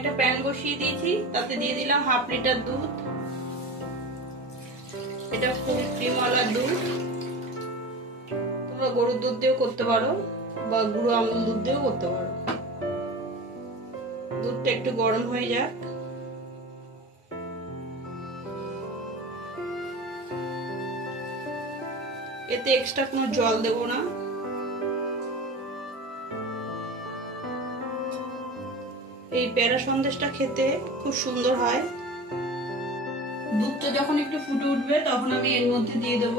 একটা প্যান বসিয়ে দিয়েছি, তাতে দিয়ে দিলাম 1/2 লিটার দুধ। এটা ফুল ক্রিমওয়ালা দুধ, তোমরা গরুর দুধ দিয়েও করতে পারো বা গুঁড়ো আমুল দুধ দিয়েও করতে পারো। দুধটা একটু গরম হয়ে যাক। এতে এক্সট্রা কোনো জল দেব না। এই প্যারা সন্দেশটা খেতে খুব সুন্দর হয়। দুধটা যখন একটু ফুটে উঠবে তখন আমি এর মধ্যে দিয়ে দেব,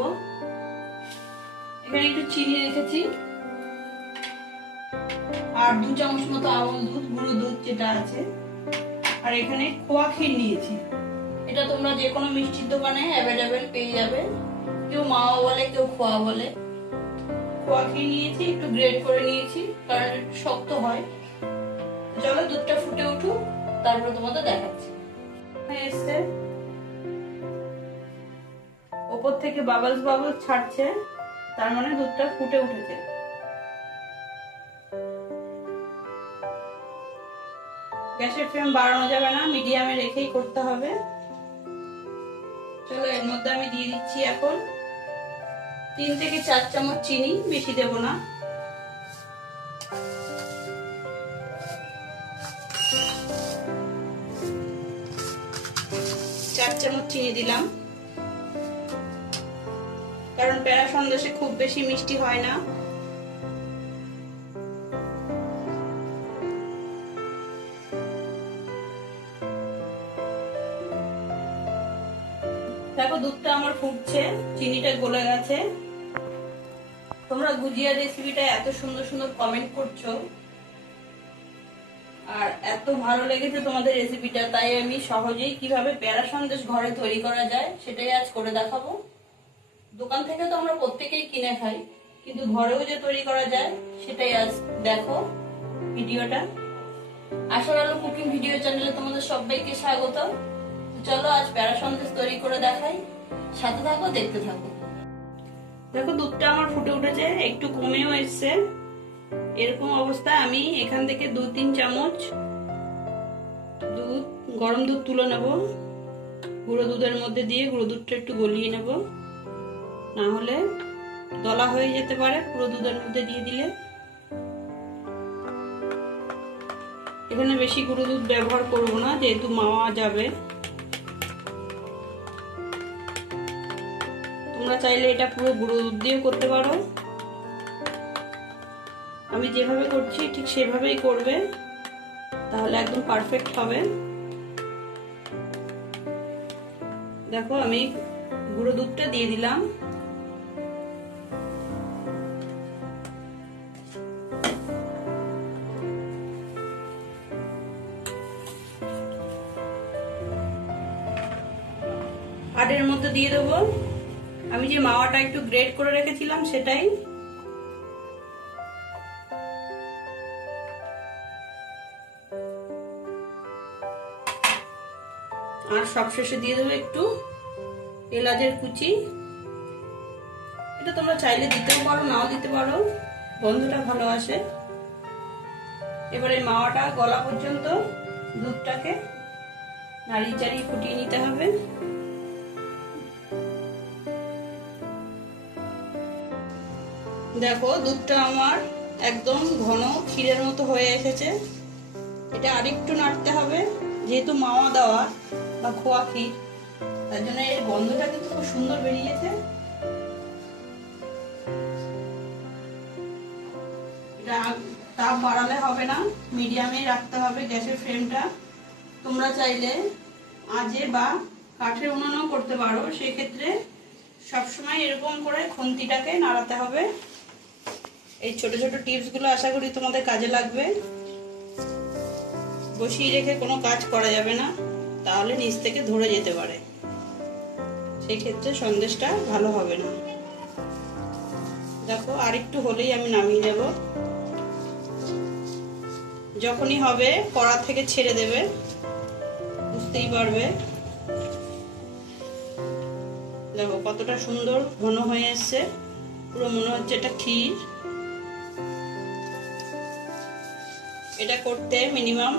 এখানে একটু চিনি রেখেছি আর 2 চামচ মতো আমুল দুধ, গুঁড়ো দুধ যেটা আছে, আর এখানে খোয়া ক্ষীর নিয়েছি। এটা তোমরা যে কোনো মিষ্টির দোকানে অ্যাভেলেবেল পেয়ে যাবে, কেউ মাওয়া বলে কেউ খোয়া বলে। খোয়া ক্ষীর নিয়েছি, একটু গ্রেট করে নিয়েছি কারণ একটু শক্ত হয়। চলো দুধটা ফুটে উঠুক, তারপর তোমাদের দেখাচ্ছি। এসছে, উপর থেকে বাবলস বাবলস ছাড়ছে, তার মানে দুধটা ফুটে উঠেছে। গ্যাসের ফ্লেম বাড়ানো যাবে না, মিডিয়ামে রেখেই করতে হবে। চলো এর মধ্যে আমি দিয়ে দিচ্ছি এখন 3 থেকে 4 চামচ চিনি, বেশি দেব না। চার চামচ চিনি দিলাম, কারণ প্যারা সন্দেশে খুব বেশি মিষ্টি হয় না। দেখো দুধটা আমার ফুটছে, চিনিটা গলে গেছে। তোমরা গুজিয়া রেসিপিটা এত সুন্দর সুন্দর কমেন্ট করছো আর এত ভালো লেগেছে তোমাদের রেসিপিটা, তাই আমি সহজেই কিভাবে প্যারা সন্দেশ ঘরে তৈরি করা যায় সেটাই আজ করে দেখাবো। দোকান থেকে তো আমরা প্রত্যেকেই কিনে খাই, কিন্তু ঘরেও যে তৈরি করা যায় সেটাই আজ দেখো ভিডিওটা। আশার আলো কুকিং ভিডিও চ্যানেলে তোমাদের সবাইকে স্বাগত। চলো আজ প্যারা সন্দেশ তৈরি করে দেখাই, সাথে থাকো, দেখতে থাকো। দেখো দুধটা আমার ফুটে উঠেছে, একটু কমেও এসছে। এরকম অবস্থায় আমি এখান থেকে 2-3 চামচ দুধ, গরম দুধ তুলে নেব। গুঁড়ো দুধের মধ্যে দিয়ে গুঁড়ো দুধটা একটু গলিয়ে নেব, না হলে দলা হয়ে যেতে পারে পুরো দুধের মধ্যে দিয়ে দিলে। এখানে বেশি গুঁড়ো দুধ ব্যবহার করব না, যেহেতু মাওয়া যাবে। তোমরা চাইলে এটা পুরো গুঁড়ো দুধ দিয়ে করতে পারো, আমি যেভাবে করছি ঠিক সেভাবেই করবে, তাহলে একদম পারফেক্ট হবে। দেখো আমি গুঁড়ো দুধটা দিয়ে দিলাম। আর এর মধ্যে দিয়ে দেবো আমি যে মাওয়াটা একটু গ্রেট করে রেখেছিলাম সেটাই। আর সবশেষে দিয়ে দেবো একটু এলাচের কুচি। এটা তোমরা চাইলে দিতেও পারো, নাও দিতে পারো, গন্ধটা ভালো আসে। এবারে মাওয়াটা গলা পর্যন্ত দুধটাকে নাড়িয়ে চাড়িয়ে ফুটিয়ে নিতে হবে। দেখো দুধটা আমার একদম ঘন ক্ষীরের মতো হয়ে এসেছে। এটা আরেকটু নাড়তে হবে, যেহেতু মাওয়া দেওয়া বা খোয়া ক্ষীর, তার জন্য এর গন্ধটা কিন্তু খুব সুন্দর বেরিয়েছে। এটা তাপ বাড়ালে হবে না, মিডিয়ামেই রাখতে হবে গ্যাসের ফ্লেমটা। তোমরা চাইলে আঁচে বা কাঠের উনুনেও করতে পারো, সেক্ষেত্রে সবসময় এরকম করে খুন্তিটাকে নাড়াতে হবে। এই ছোট ছোট টিপসগুলো আশা করি তোমাদের কাজে লাগবে। বসিয়ে রেখে কোনো কাজ করা যাবে না, তাহলে নিচ থেকে ধরে যেতে পারে, সেই ক্ষেত্রে সন্দেশটা ভালো হবে না। দেখো আরেকটু হলেই আমি নামিয়ে দেব। যখনই হবে কড়া থেকে ছেড়ে দেবে, বুঝতেই পারবে। দেখো কতটা সুন্দর ঘন হয়ে এসছে, পুরো মনে হচ্ছে এটা ক্ষীর। এটা করতে মিনিমাম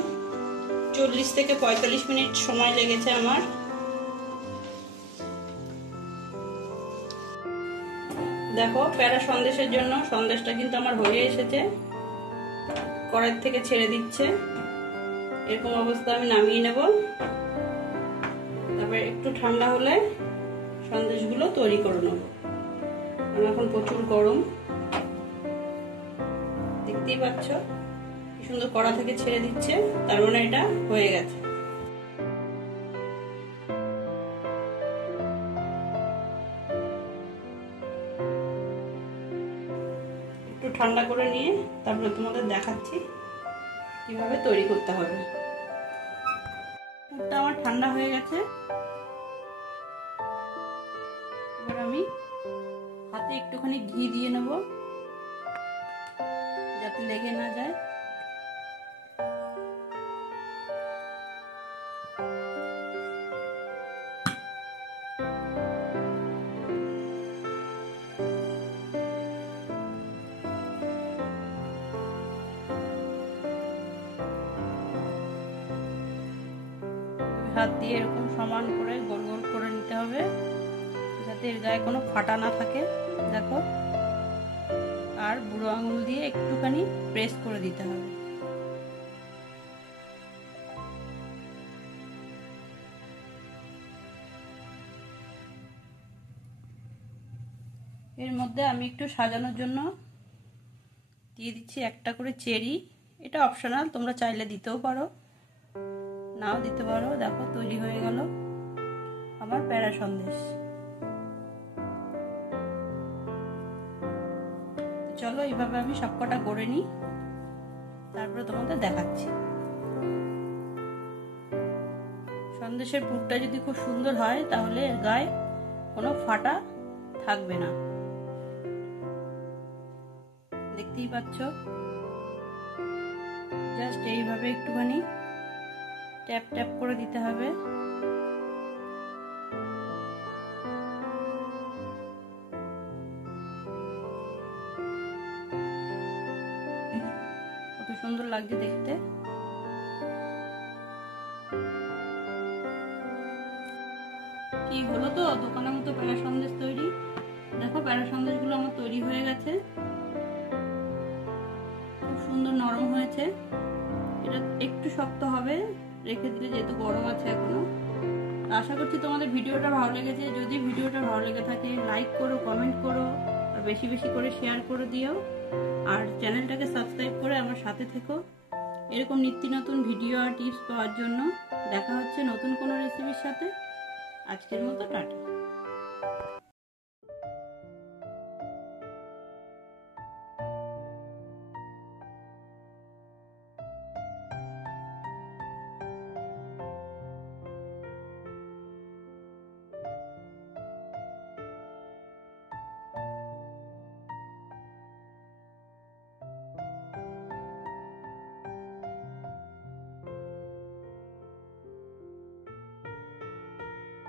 40 থেকে 45 মিনিট সময় লেগেছে আমার। দেখো প্যারা সন্দেশের জন্য সন্দেশটা কিন্তু আমার হয়ে এসেছে, কড়াই থেকে ছেড়ে দিচ্ছে। এরকম অবস্থা আমি নামিয়ে নেব। তারপরে একটু ঠান্ডা হলে সন্দেশগুলো তৈরি করে নেব। এখন প্রচুর গরম, দেখতেই পাচ্ছ কি সুন্দর কড়া থেকে ছেড়ে দিচ্ছে, তার মানে এটা হয়ে গেছে। একটু ঠান্ডা করে নিয়ে তারপরে তোমাদের দেখাচ্ছি কিভাবে তৈরি করতে হবে। পুরটা আমার ঠান্ডা হয়ে গেছে। এবার আমি হাতে একটুখানি ঘি দিয়ে নেব যাতে লেগে না যায়। হাত দিয়ে এরকম সমান করে গোল গোল করে নিতে হবে যাতে এর গায়ে কোনো ফাটা না থাকে। দেখো, আর বুড়ো আঙুল দিয়ে একটুখানি প্রেস করে দিতে হবে। এর মধ্যে আমি একটু সাজানোর জন্য দিয়ে দিচ্ছি একটা করে চেরি। এটা অপশনাল, তোমরা চাইলে দিতেও পারো, নাও দিতে পারো। দেখো তৈরি হয়ে গেল আমার প্যারা সন্দেশ। চলো এইভাবে আমি সবকটা করে নিই, তারপরে তোমাদের দেখাচ্ছি। সন্দেশের পুরটা যদি খুব সুন্দর হয় তাহলে এর গায়ে কোনো ফাটা থাকবে না। দেখতেই পাচ্ছ, জাস্ট এইভাবে একটুখানি ট্যাপ ট্যাপ করে দিতে হবে। কত সুন্দর লাগছে দেখতে। কি হলো তো দোকানের মতো প্যারা সন্দেশ তৈরি। দেখো প্যারা সন্দেশগুলো আমার তৈরি হয়ে গেছে, খুব সুন্দর নরম হয়েছে। এটা একটু শক্ত হবে রেখে দিলে, যেহেতু গরম আছে এখনো। আশা করছি তোমাদের ভিডিওটা ভালো লেগেছে। যদি ভিডিওটা ভালো লেগে থাকে লাইক করো, কমেন্ট করো, আর বেশি বেশি করে শেয়ার করে দিও। আর চ্যানেলটাকে সাবস্ক্রাইব করে আমার সাথে থেকো এরকম নিত্য নতুন ভিডিও আর টিপস পাওয়ার জন্য। দেখা হচ্ছে নতুন কোনো রেসিপির সাথে। আজকের মতো টাটা।